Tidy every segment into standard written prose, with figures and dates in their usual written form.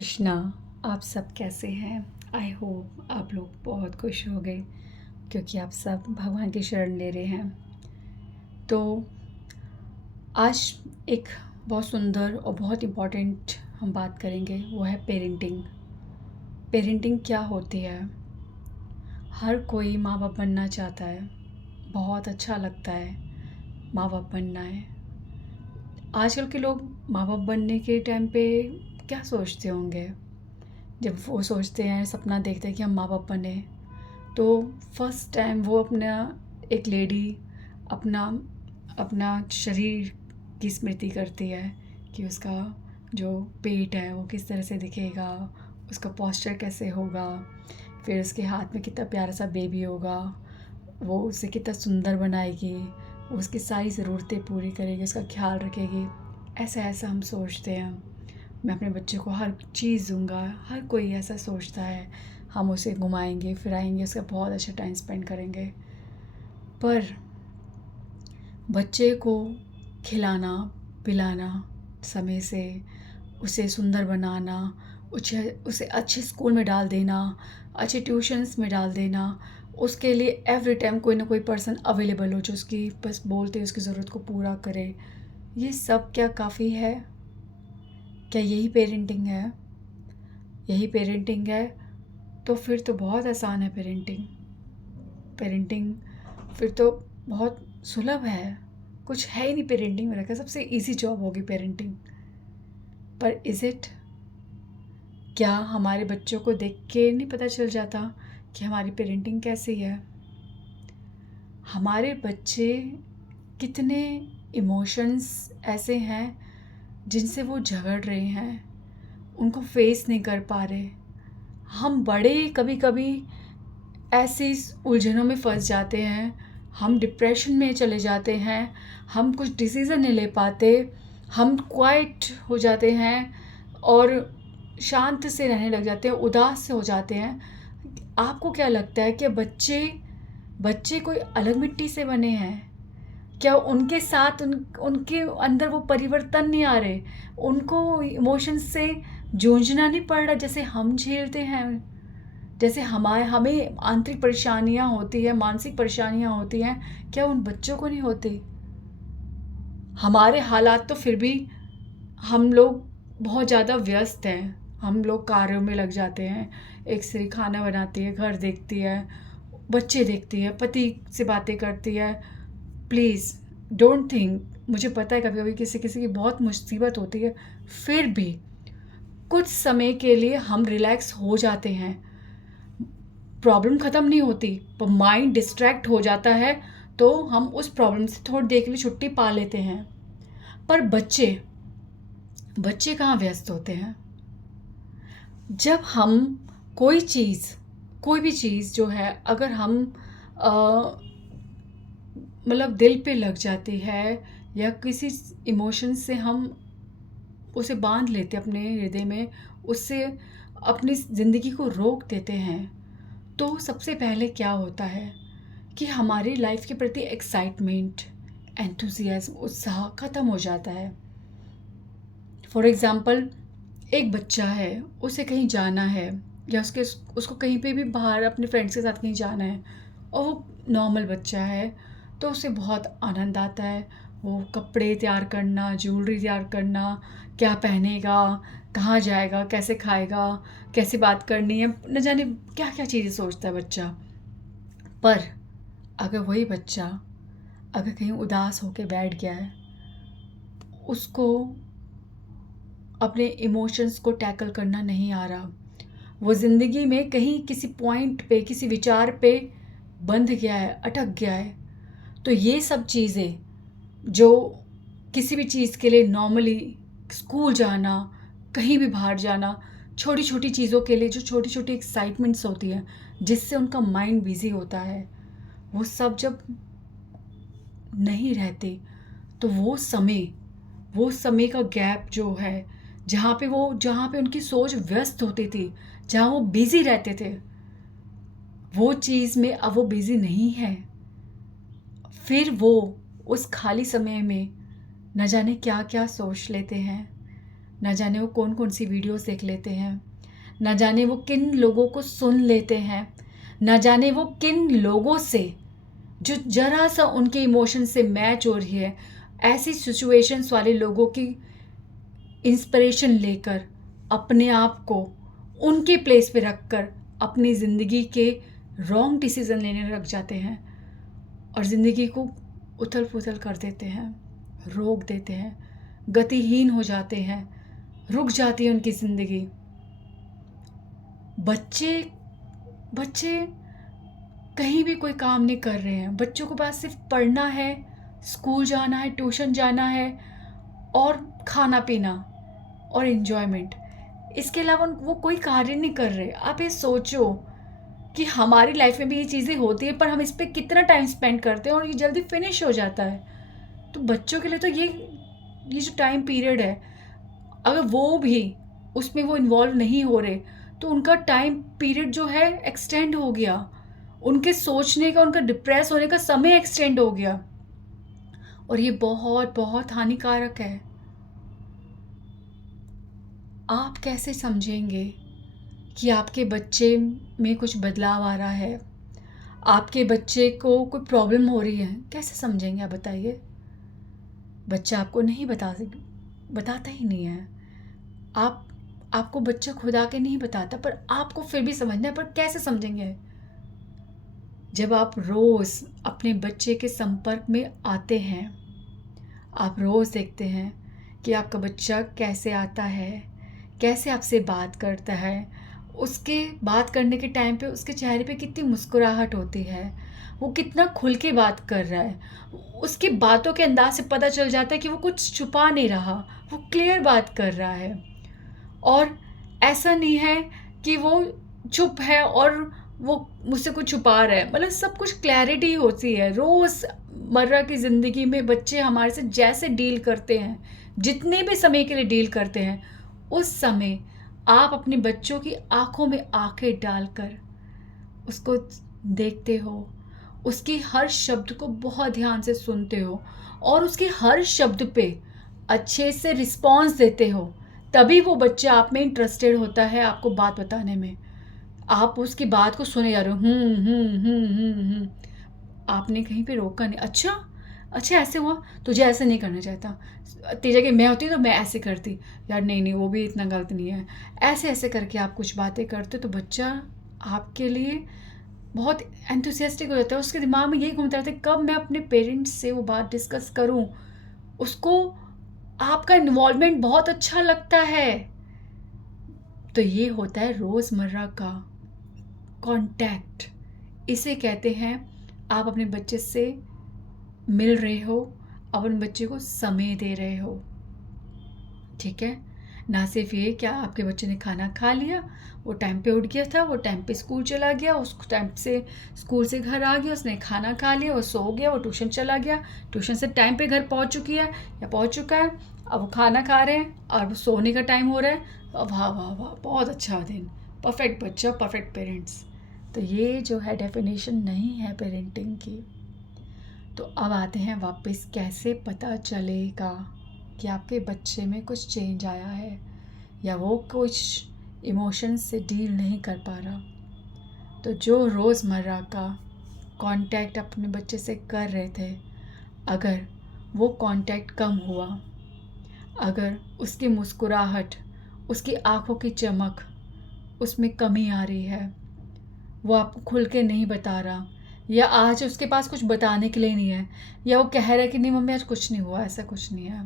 कृष्णा। आप सब कैसे हैं? आई होप आप लोग बहुत खुश हो गए क्योंकि आप सब भगवान की शरण ले रहे हैं। तो आज एक बहुत सुंदर और बहुत इम्पोर्टेंट हम बात करेंगे, वो है पेरेंटिंग। पेरेंटिंग क्या होती है? हर कोई माँ बाप बनना चाहता है, बहुत अच्छा लगता है माँ बाप बनना है। आजकल के लोग माँ बाप बनने के टाइम पे क्या सोचते होंगे? जब वो सोचते हैं, सपना देखते हैं कि हम माँ बाप बने, तो फर्स्ट टाइम वो अपना एक लेडी अपना अपना शरीर की स्मृति करती है कि उसका जो पेट है वो किस तरह से दिखेगा, उसका पोस्चर कैसे होगा, फिर उसके हाथ में कितना प्यारा सा बेबी होगा, वो उसे कितना सुंदर बनाएगी, वो उसकी सारी ज़रूरतें पूरी करेगी, उसका ख्याल रखेगी। ऐसा ऐसा हम सोचते हैं, मैं अपने बच्चे को हर चीज़ दूँगा, हर कोई ऐसा सोचता है। हम उसे घुमाएंगे फिराएंगे, उसका बहुत अच्छा टाइम स्पेंड करेंगे। पर बच्चे को खिलाना पिलाना समय से, उसे सुंदर बनाना, उसे अच्छे स्कूल में डाल देना, अच्छे ट्यूशन्स में डाल देना, उसके लिए एवरी टाइम कोई ना कोई पर्सन अवेलेबल हो जो उसकी बस बोलते उसकी ज़रूरत को पूरा करे, ये सब क्या काफ़ी है? क्या यही पेरेंटिंग है? यही पेरेंटिंग है तो फिर तो बहुत आसान है पेरेंटिंग। पेरेंटिंग फिर तो बहुत सुलभ है, कुछ है ही नहीं पेरेंटिंग में रखा, सबसे इजी जॉब होगी पेरेंटिंग। पर इज़ इट? क्या हमारे बच्चों को देख के नहीं पता चल जाता कि हमारी पेरेंटिंग कैसी है? हमारे बच्चे कितने इमोशंस ऐसे हैं जिनसे वो झगड़ रहे हैं, उनको फेस नहीं कर पा रहे। हम बड़े कभी कभी ऐसी उलझनों में फंस जाते हैं, हम डिप्रेशन में चले जाते हैं, हम कुछ डिसीज़न नहीं ले पाते, हम क्वाइट हो जाते हैं और शांत से रहने लग जाते हैं, उदास से हो जाते हैं। आपको क्या लगता है कि बच्चे बच्चे कोई अलग मिट्टी से बने हैं? क्या उनके साथ उनके अंदर वो परिवर्तन नहीं आ रहे? उनको इमोशंस से जूझना नहीं पड़ रहा जैसे हम झेलते हैं? जैसे हमें आंतरिक परेशानियाँ होती हैं, मानसिक परेशानियाँ होती हैं, क्या उन बच्चों को नहीं होती? हमारे हालात तो फिर भी, हम लोग बहुत ज़्यादा व्यस्त हैं, हम लोग कार्यों में लग जाते हैं। एक स्त्री खाना बनाती है, घर देखती है, बच्चे देखती है, पति से बातें करती है। प्लीज़ डोंट थिंक, मुझे पता है कभी कभी किसी किसी की बहुत मुसीबत होती है, फिर भी कुछ समय के लिए हम रिलैक्स हो जाते हैं। प्रॉब्लम ख़त्म नहीं होती, पर माइंड डिस्ट्रैक्ट हो जाता है, तो हम उस प्रॉब्लम से थोड़ी देर के लिए छुट्टी पा लेते हैं। पर बच्चे बच्चे कहाँ व्यस्त होते हैं? जब हम कोई भी चीज़ जो है, अगर हम मतलब दिल पे लग जाती है या किसी इमोशन से हम उसे बांध लेते अपने हृदय में, उससे अपनी ज़िंदगी को रोक देते हैं, तो सबसे पहले क्या होता है कि हमारी लाइफ के प्रति एक्साइटमेंट, एंथुसियाज्म, उत्साह ख़त्म हो जाता है। फॉर एग्ज़ाम्पल, एक बच्चा है, उसे कहीं जाना है या उसको कहीं पे भी बाहर अपने फ्रेंड्स के साथ कहीं जाना है और वो नॉर्मल बच्चा है, तो उसे बहुत आनंद आता है। वो कपड़े तैयार करना, ज्वेलरी तैयार करना, क्या पहनेगा, कहाँ जाएगा, कैसे खाएगा, कैसे बात करनी है, न जाने क्या क्या चीज़ें सोचता है बच्चा। पर अगर वही बच्चा अगर कहीं उदास होके बैठ गया है, उसको अपने इमोशंस को टैकल करना नहीं आ रहा, वो ज़िंदगी में कहीं किसी पॉइंट पे, किसी विचार पे बंध गया है, अटक गया है, तो ये सब चीज़ें जो किसी भी चीज़ के लिए नॉर्मली स्कूल जाना, कहीं भी बाहर जाना, छोटी छोटी चीज़ों के लिए जो छोटी छोटी एक्साइटमेंट्स होती हैं जिससे उनका माइंड बिजी होता है, वो सब जब नहीं रहते, तो वो समय का गैप जो है, जहाँ पे उनकी सोच व्यस्त होती थी, जहाँ वो बिज़ी रहते थे, वो चीज़ में अब वो बिज़ी नहीं है। फिर वो उस खाली समय में न जाने क्या क्या सोच लेते हैं, ना जाने वो कौन कौन सी वीडियोस देख लेते हैं, ना जाने वो किन लोगों को सुन लेते हैं, ना जाने वो किन लोगों से जो ज़रा सा उनके इमोशन से मैच हो रही है, ऐसी सिचुएशंस वाले लोगों की इंस्पिरेशन लेकर अपने आप को उनके प्लेस पे रख कर अपनी ज़िंदगी के रॉन्ग डिसीज़न लेने लग जाते हैं और ज़िंदगी को उथल पुथल कर देते हैं, रोक देते हैं, गतिहीन हो जाते हैं, रुक जाती है उनकी ज़िंदगी। बच्चे बच्चे कहीं भी कोई काम नहीं कर रहे हैं, बच्चों को पास सिर्फ पढ़ना है, स्कूल जाना है, ट्यूशन जाना है और खाना पीना और इन्जॉयमेंट। इसके अलावा वो कोई कार्य नहीं कर रहे। आप ये सोचो कि हमारी लाइफ में भी ये चीज़ें होती हैं, पर हम इस पे कितना टाइम स्पेंड करते हैं और ये जल्दी फिनिश हो जाता है। तो बच्चों के लिए तो ये जो टाइम पीरियड है, अगर वो भी उसमें वो इन्वॉल्व नहीं हो रहे तो उनका टाइम पीरियड जो है एक्सटेंड हो गया, उनके सोचने का, उनका डिप्रेस होने का समय एक्सटेंड हो गया और ये बहुत बहुत हानिकारक है। आप कैसे समझेंगे कि आपके बच्चे में कुछ बदलाव आ रहा है, आपके बच्चे को कोई प्रॉब्लम हो रही है? कैसे समझेंगे आप बताइए? बच्चा आपको नहीं बताता ही नहीं है। आपको बच्चा खुद आके नहीं बताता, पर आपको फिर भी समझना है, पर कैसे समझेंगे? जब आप रोज़ अपने बच्चे के संपर्क में आते हैं, आप रोज़ देखते हैं कि आपका बच्चा कैसे आता है, कैसे आपसे बात करता है, उसके बात करने के टाइम पे उसके चेहरे पे कितनी मुस्कुराहट होती है, वो कितना खुल के बात कर रहा है, उसकी बातों के अंदाज से पता चल जाता है कि वो कुछ छुपा नहीं रहा, वो क्लियर बात कर रहा है। और ऐसा नहीं है कि वो चुप है और वो मुझसे कुछ छुपा रहा है, मतलब सब कुछ क्लैरिटी होती है। रोज़मर्रा की ज़िंदगी में बच्चे हमारे से जैसे डील करते हैं, जितने भी समय के लिए डील करते हैं, उस समय आप अपने बच्चों की आँखों में आँखें डालकर उसको देखते हो, उसकी हर शब्द को बहुत ध्यान से सुनते हो और उसके हर शब्द पे अच्छे से रिस्पॉन्स देते हो, तभी वो बच्चा आप में इंटरेस्टेड होता है आपको बात बताने में। आप उसकी बात को सुने जा रहे हो, आपने कहीं पे रोका नहीं। अच्छा, अच्छा ऐसे हुआ, तुझे ऐसे नहीं करना चाहता, तेरी जगह मैं होती तो मैं ऐसे करती। यार नहीं नहीं, वो भी इतना गलत नहीं है। ऐसे ऐसे करके आप कुछ बातें करते तो बच्चा आपके लिए बहुत एंथुसियास्टिक हो जाता है। उसके दिमाग में यही घूमता रहता है कब मैं अपने पेरेंट्स से वो बात डिस्कस करूं। उसको आपका इन्वॉल्वमेंट बहुत अच्छा लगता है। तो ये होता है रोज़मर्रा का कांटेक्ट। इसे कहते हैं आप अपने बच्चे से मिल रहे हो, अपने बच्चे को समय दे रहे हो। ठीक है, ना सिर्फ ये क्या आपके बच्चे ने खाना खा लिया, वो टाइम पे उठ गया था, वो टाइम पे स्कूल चला गया, उस टाइम से स्कूल से घर आ गया, उसने खाना खा लिया, वो सो गया, वो ट्यूशन चला गया, ट्यूशन से टाइम पे घर पहुंच चुकी है या पहुंच चुका है, अब वो खाना खा रहे हैं और सोने का टाइम हो रहा है। वाह वाह वाह, बहुत अच्छा दिन, परफेक्ट बच्चा, परफेक्ट पेरेंट्स। तो ये जो है डेफिनेशन नहीं है पेरेंटिंग की। तो अब आते हैं वापस, कैसे पता चलेगा कि आपके बच्चे में कुछ चेंज आया है या वो कुछ इमोशंस से डील नहीं कर पा रहा। तो जो रोज़मर्रा का कांटेक्ट अपने बच्चे से कर रहे थे, अगर वो कांटेक्ट कम हुआ, अगर उसकी मुस्कुराहट, उसकी आँखों की चमक, उसमें कमी आ रही है, वो आपको खुल के नहीं बता रहा, या आज उसके पास कुछ बताने के लिए नहीं है, या वो कह रहा है कि नहीं मम्मी आज कुछ नहीं हुआ, ऐसा कुछ नहीं है,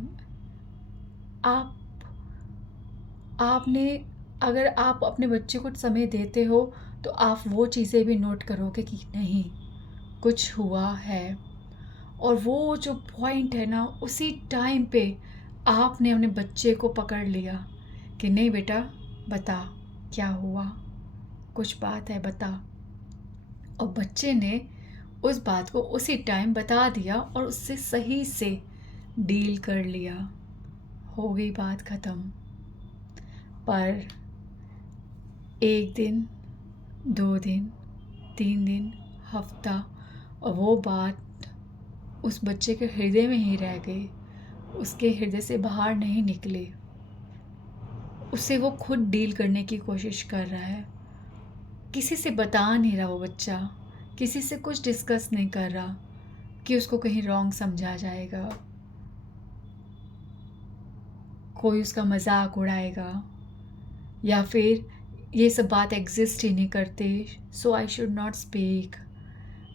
आप आपने अगर आप अपने बच्चे को समय देते हो तो आप वो चीज़ें भी नोट करोगे कि नहीं कुछ हुआ है। और वो जो पॉइंट है ना, उसी टाइम पे आपने अपने बच्चे को पकड़ लिया कि नहीं बेटा बता क्या हुआ, कुछ बात है बता। और बच्चे ने उस बात को उसी टाइम बता दिया और उससे सही से डील कर लिया, हो गई बात ख़त्म। पर 1 दिन, 2 दिन, 3 दिन, हफ्ता, और वो बात उस बच्चे के हृदय में ही रह गई, उसके हृदय से बाहर नहीं निकली। उसे वो खुद डील करने की कोशिश कर रहा है। किसी से बता नहीं रहा वो बच्चा, किसी से कुछ डिस्कस नहीं कर रहा कि उसको कहीं रॉन्ग समझा जाएगा, कोई उसका मजाक उड़ाएगा, या फिर ये सब बात एग्जिस्ट ही नहीं करते, सो आई शुड नॉट स्पीक,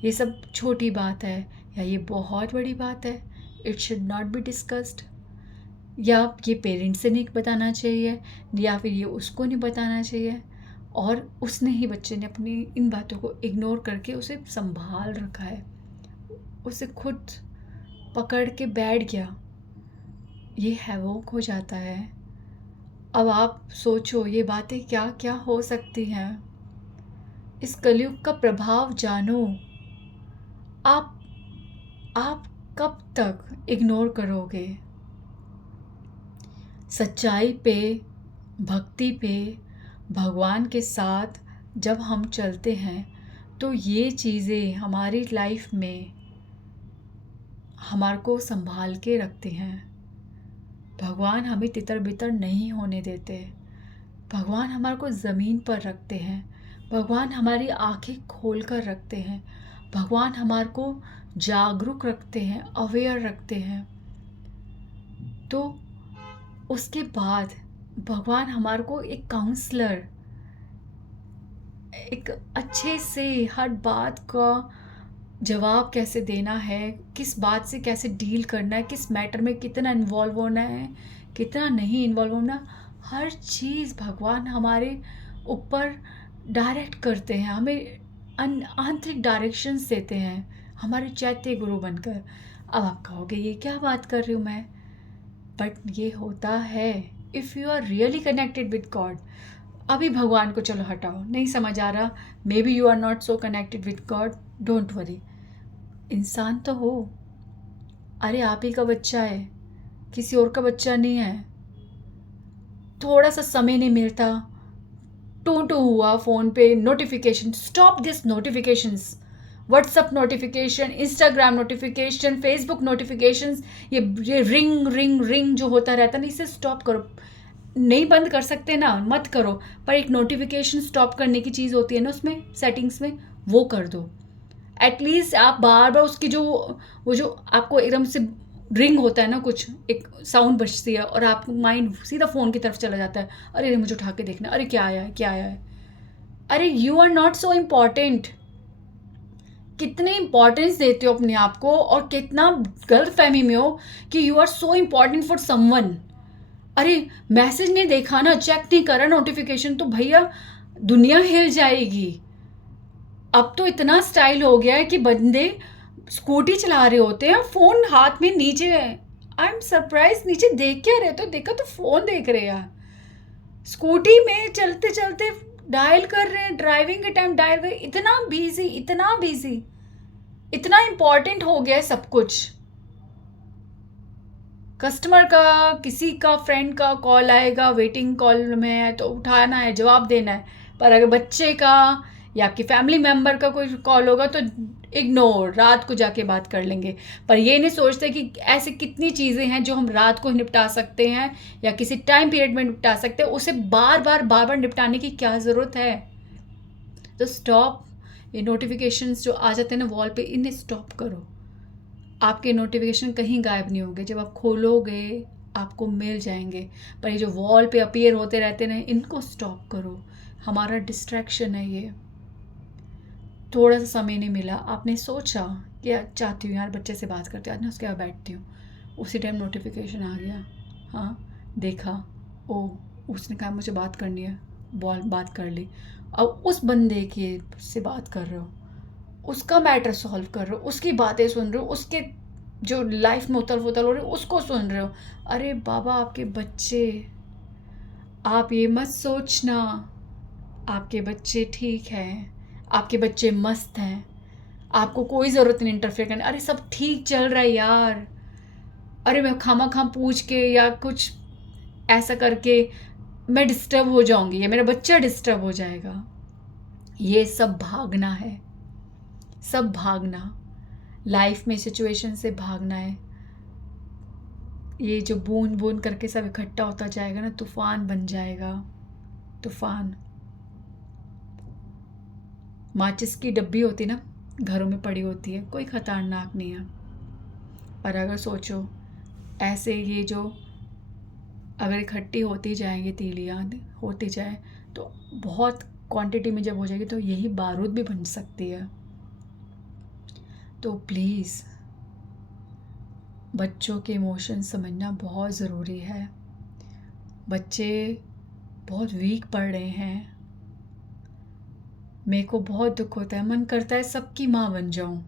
ये सब छोटी बात है, या ये बहुत बड़ी बात है, it should not be discussed, या ये पेरेंट्स से नहीं बताना चाहिए, या फिर ये उसको नहीं बताना चाहिए। और उसने ही, बच्चे ने अपनी इन बातों को इग्नोर करके उसे संभाल रखा है, उसे खुद पकड़ के बैठ गया। ये हैवोक हो जाता है। अब आप सोचो ये बातें क्या क्या हो सकती हैं। इस कलयुग का प्रभाव जानो। आप आप कब तक इग्नोर करोगे? सच्चाई पे, भक्ति पे, भगवान के साथ जब हम चलते हैं तो ये चीज़ें हमारी लाइफ में हमारे को संभाल के रखते हैं। भगवान हमें तितर बितर नहीं होने देते। भगवान हमारे को ज़मीन पर रखते हैं। भगवान हमारी आंखें खोल कर रखते हैं। भगवान हमारे को जागरूक रखते हैं, अवेयर रखते हैं। तो उसके बाद भगवान हमारे को एक काउंसलर, एक अच्छे से हर बात का जवाब कैसे देना है, किस बात से कैसे डील करना है, किस मैटर में कितना इन्वॉल्व होना है, कितना नहीं इन्वॉल्व होना, हर चीज़ भगवान हमारे ऊपर डायरेक्ट करते हैं, हमें आंतरिक डायरेक्शंस देते हैं, हमारे चैत्य गुरु बनकर। अब आप कहोगे ये क्या बात कर रही हूँ मैं, बट ये होता है if you are really connected with God. अभी भगवान को चलो हटाओ, नहीं समझ आ रहा, maybe you are not so connected with God, don't worry, इंसान तो हो। अरे आप ही का बच्चा है, किसी और का बच्चा नहीं है। थोड़ा सा समय नहीं मिलता, टू टू हुआ फ़ोन पे, notification, stop this notifications, WhatsApp notification, Instagram notification, Facebook notifications, ये रिंग रिंग रिंग जो होता रहता है ना, इसे स्टॉप करो। नहीं बंद कर सकते ना, मत करो, पर एक नोटिफिकेशन स्टॉप करने की चीज़ होती है ना उसमें, सेटिंग्स में, वो कर दो। एटलीस्ट आप बार बार उसकी जो, वो जो आपको एकदम से रिंग होता है ना, कुछ एक साउंड बजती है और आपका माइंड सीधा फ़ोन की तरफ चला जाता है, अरे मुझे उठा के देखना, अरे क्या आया है, क्या आया है। अरे you are not so important. कितने इंपॉर्टेंस देते हो अपने आप को, और कितना गलत फहमी में हो कि you are so important for someone. अरे मैसेज नहीं देखा ना, चेक नहीं करा नोटिफिकेशन, तो भैया दुनिया हिल जाएगी। अब तो इतना स्टाइल हो गया है कि बंदे स्कूटी चला रहे होते हैं, फ़ोन हाथ में नीचे है। आई एम सरप्राइज, नीचे देख क्या रहे, तो देखा तो फ़ोन देख रहे हैं। स्कूटी में चलते चलते डायल कर रहे हैं, ड्राइविंग के टाइम डायल कर, इतना बिजी, इतना बिजी, इतना इम्पॉर्टेंट हो गया है सब कुछ। कस्टमर का, किसी का फ्रेंड का कॉल आएगा, वेटिंग कॉल में है तो उठाना है, जवाब देना है। पर अगर बच्चे का या आपकी फैमिली मेम्बर का कोई कॉल होगा तो इग्नोर, रात को जाके बात कर लेंगे। पर ये नहीं सोचते कि ऐसे कितनी चीज़ें हैं जो हम रात को निपटा सकते हैं या किसी टाइम पीरियड में निपटा सकते हैं, उसे बार बार निपटाने की क्या ज़रूरत है। तो स्टॉप, ये नोटिफिकेशंस जो आ जाते हैं ना वॉल पे, इन्हें स्टॉप करो। आपके नोटिफिकेशन कहीं गायब नहीं होंगे, जब आप खोलोगे आपको मिल जाएंगे। पर ये जो वॉल पे अपीयर होते रहते हैं, इनको स्टॉप करो। हमारा डिस्ट्रैक्शन है ये। थोड़ा सा समय नहीं मिला, आपने सोचा कि चाहती हूँ यार बच्चे से बात करते, आज ना उसके बाद बैठती हूँ, उसी टाइम नोटिफिकेशन आ गया, हाँ देखा, ओ उसने कहा मुझे बात करनी है, बात कर ली। अब उस बंदे के से बात कर रहे हो, उसका मैटर सॉल्व कर रहे हो, उसकी बातें सुन रहे हो, उसके जो लाइफ में उथल पुथल हो रही है उसको सुन रहे हो। अरे बाबा आपके बच्चे, आप ये मत सोचना आपके बच्चे ठीक हैं, आपके बच्चे मस्त हैं, आपको कोई ज़रूरत नहीं इंटरफेयर करने, अरे सब ठीक चल रहा है यार, अरे मैं खामा खाम पूछ के या कुछ ऐसा करके मैं डिस्टर्ब हो जाऊंगी या मेरा बच्चा डिस्टर्ब हो जाएगा। ये सब भागना है, सब भागना, लाइफ में सिचुएशन से भागना है। ये जो बूंद बूंद करके सब इकट्ठा होता जाएगा ना, तूफान बन जाएगा, तूफान। माचिस की डब्बी होती ना, घरों में पड़ी होती है, कोई खतरनाक नहीं है। पर अगर सोचो ऐसे ये जो अगर इकट्ठी होती जाएंगी तीलियाँ होती जाए तो बहुत क्वांटिटी में जब हो जाएगी तो यही बारूद भी बन सकती है। तो प्लीज़ बच्चों के इमोशन समझना बहुत ज़रूरी है। बच्चे बहुत वीक पड़ रहे हैं। मेरे को बहुत दुख होता है, मन करता है सबकी माँ बन जाऊं,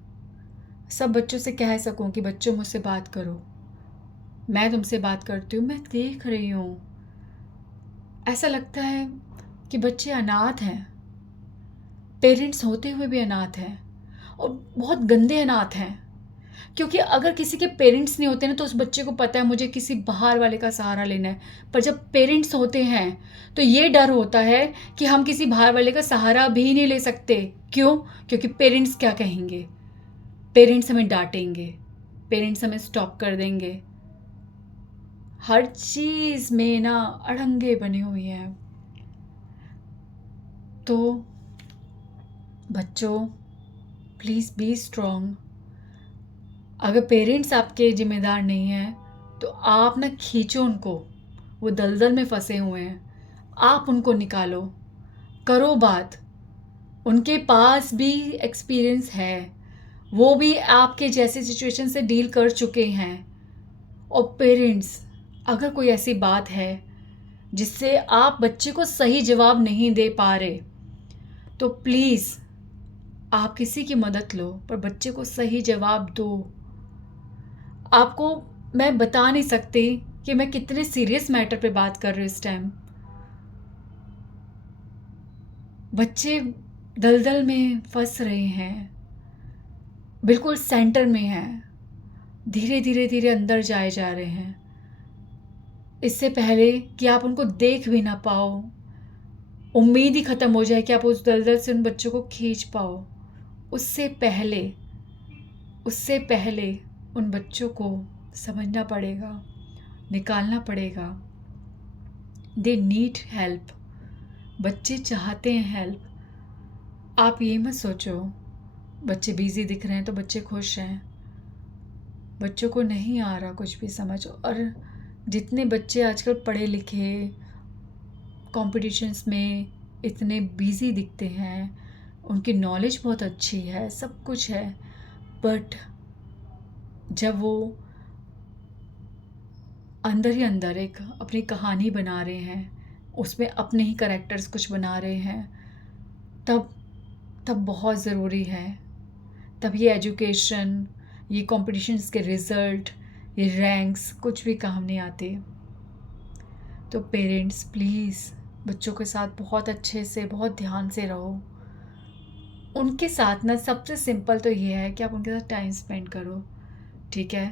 सब बच्चों से कह सकूं कि बच्चों मुझसे बात करो, मैं तुमसे बात करती हूँ, मैं देख रही हूँ। ऐसा लगता है कि बच्चे अनाथ हैं, पेरेंट्स होते हुए भी अनाथ हैं, और बहुत गंदे अनाथ हैं। क्योंकि अगर किसी के पेरेंट्स नहीं होते ना तो उस बच्चे को पता है मुझे किसी बाहर वाले का सहारा लेना है। पर जब पेरेंट्स होते हैं तो ये डर होता है कि हम किसी बाहर वाले का सहारा भी नहीं ले सकते। क्यों? क्योंकि पेरेंट्स क्या कहेंगे, पेरेंट्स हमें डांटेंगे, पेरेंट्स हमें स्टॉप कर देंगे। हर चीज़ में ना अड़ंगे बनी हुई हैं। तो बच्चों प्लीज़ बी स्ट्रॉन्ग। अगर पेरेंट्स आपके ज़िम्मेदार नहीं हैं तो आप ना खींचो उनको, वो दलदल में फंसे हुए हैं, आप उनको निकालो, करो बात। उनके पास भी एक्सपीरियंस है, वो भी आपके जैसे सिचुएशन से डील कर चुके हैं। और पेरेंट्स, अगर कोई ऐसी बात है जिससे आप बच्चे को सही जवाब नहीं दे पा रहे तो प्लीज़ आप किसी की मदद लो, पर बच्चे को सही जवाब दो। आपको मैं बता नहीं सकती कि मैं कितने सीरियस मैटर पे बात कर रही हूँ इस टाइम। बच्चे दलदल में फंस रहे हैं, बिल्कुल सेंटर में हैं, धीरे धीरे धीरे अंदर जाए जा रहे हैं। इससे पहले कि आप उनको देख भी ना पाओ, उम्मीद ही ख़त्म हो जाए कि आप उस दलदल से उन बच्चों को खींच पाओ, उससे पहले उन बच्चों को समझना पड़ेगा, निकालना पड़ेगा। दे नीड हेल्प, बच्चे चाहते हैं हेल्प। आप ये मत सोचो बच्चे बिज़ी दिख रहे हैं तो बच्चे खुश हैं। बच्चों को नहीं आ रहा कुछ भी समझ। और जितने बच्चे आजकल पढ़े लिखे कॉम्पिटिशन्स में इतने बिज़ी दिखते हैं, उनकी नॉलेज बहुत अच्छी है, सब कुछ है, बट जब वो अंदर ही अंदर एक अपनी कहानी बना रहे हैं, उसमें अपने ही कैरेक्टर्स कुछ बना रहे हैं, तब तब बहुत ज़रूरी है। तब ये एजुकेशन, ये कॉम्पिटिशन्स के रिज़ल्ट, ये रैंक्स कुछ भी काम नहीं आते। तो पेरेंट्स प्लीज़ बच्चों के साथ बहुत अच्छे से, बहुत ध्यान से रहो। उनके साथ ना सबसे सिंपल तो ये है कि आप उनके साथ टाइम स्पेंड करो, ठीक है?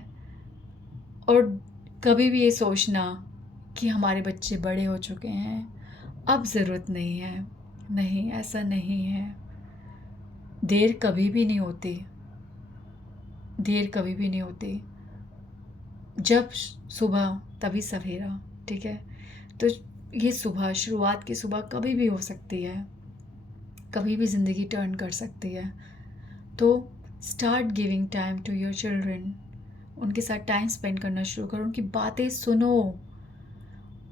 और कभी भी ये सोचना कि हमारे बच्चे बड़े हो चुके हैं, अब ज़रूरत नहीं है, नहीं, ऐसा नहीं है। देर कभी भी नहीं होती, देर कभी भी नहीं होती। जब सुबह तभी सवेरा, ठीक है? तो ये सुबह, शुरुआत की सुबह कभी भी हो सकती है, कभी भी ज़िंदगी टर्न कर सकती है। तो start giving time to your children. उनके साथ टाइम स्पेंड करना शुरू करो, उनकी बातें सुनो,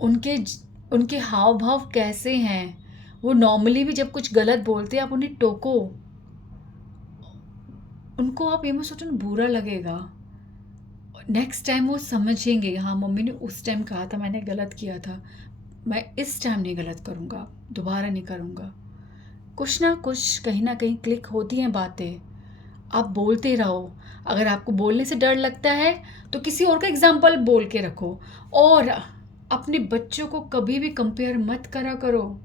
उनके उनके हाव भाव कैसे हैं। वो नॉर्मली भी जब कुछ गलत बोलते हैं आप उन्हें टोको, उनको आप ये मत सोचो ना बुरा लगेगा। नेक्स्ट टाइम वो समझेंगे, हाँ मम्मी ने उस टाइम कहा था, मैंने गलत किया था, मैं इस टाइम नहीं गलत करूँगा, दोबारा नहीं करूँगा। कुछ ना कुछ कहीं ना कहीं क्लिक होती हैं बातें। आप बोलते रहो। अगर आपको बोलने से डर लगता है तो किसी और का एग्जाम्पल बोल के रखो। और अपने बच्चों को कभी भी कंपेयर मत करा करो।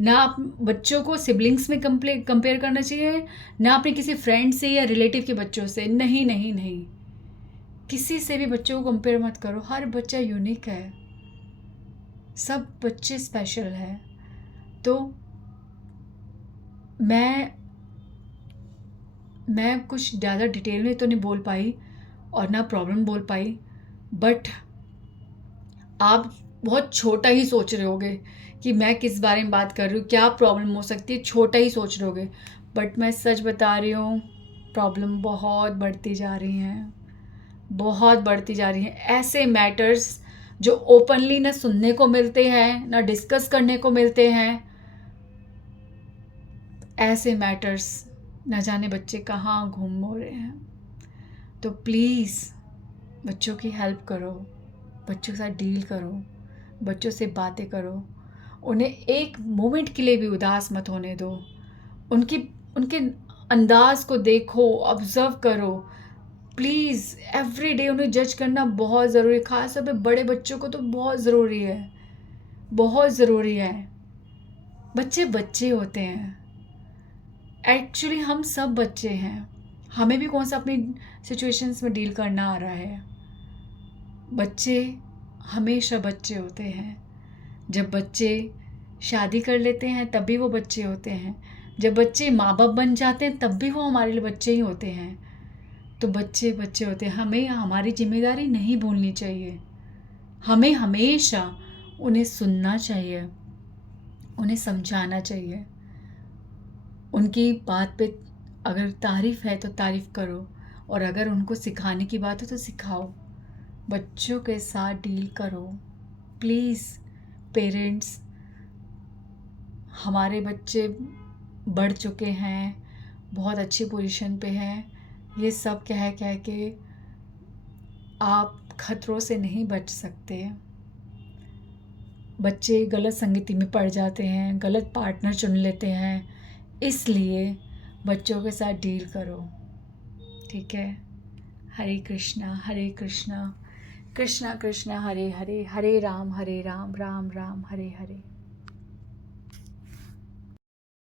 ना आप बच्चों को सिबलिंग्स में कंपेयर करना चाहिए, ना अपने किसी फ्रेंड से या रिलेटिव के बच्चों से। नहीं नहीं नहीं, किसी से भी बच्चों को कंपेयर मत करो। हर बच्चा यूनिक है, सब बच्चे स्पेशल हैं। तो मैं कुछ ज़्यादा डिटेल में तो नहीं बोल पाई और ना प्रॉब्लम बोल पाई, बट आप बहुत छोटा ही सोच रहे होगे कि मैं किस बारे में बात कर रही हूँ, क्या प्रॉब्लम हो सकती है, छोटा ही सोच रहे होगे। बट मैं सच बता रही हूँ, प्रॉब्लम बहुत बढ़ती जा रही हैं, बहुत बढ़ती जा रही हैं। ऐसे मैटर्स जो ओपनली ना सुनने को मिलते हैं, ना डिस्कस करने को मिलते हैं, ऐसे मैटर्स न जाने बच्चे कहाँ घूम हो रहे हैं। तो प्लीज़ बच्चों की हेल्प करो, बच्चों के साथ डील करो, बच्चों से बातें करो, उन्हें एक मोमेंट के लिए भी उदास मत होने दो। उनकी उनके अंदाज को देखो, ऑब्जर्व करो। प्लीज़ एवरी डे उन्हें जज करना बहुत ज़रूरी है, ख़ास तौर पे बड़े बच्चों को तो बहुत ज़रूरी है, बहुत ज़रूरी है। बच्चे बच्चे होते हैं, एक्चुअली हम सब बच्चे हैं, हमें भी कौन सा अपनी सिचुएशंस में डील करना आ रहा है। बच्चे हमेशा बच्चे होते हैं। जब बच्चे शादी कर लेते हैं तब भी वो बच्चे होते हैं, जब बच्चे माँ बाप बन जाते हैं तब भी वो हमारे लिए बच्चे ही होते हैं। तो बच्चे बच्चे होते हैं, हमें हमारी जिम्मेदारी नहीं भूलनी चाहिए। हमें हमेशा उन्हें सुनना चाहिए, उन्हें समझाना चाहिए। उनकी बात पे अगर तारीफ़ है तो तारीफ़ करो, और अगर उनको सिखाने की बात हो तो सिखाओ। बच्चों के साथ डील करो प्लीज़। पेरेंट्स, हमारे बच्चे बढ़ चुके हैं, बहुत अच्छी पोजीशन पे हैं, ये सब कह कह के आप खतरों से नहीं बच सकते। बच्चे गलत संगति में पड़ जाते हैं, गलत पार्टनर चुन लेते हैं, इसलिए बच्चों के साथ डील करो, ठीक है। हरे कृष्णा हरे कृष्णा, कृष्णा कृष्णा हरे हरे, हरे राम राम राम हरे हरे।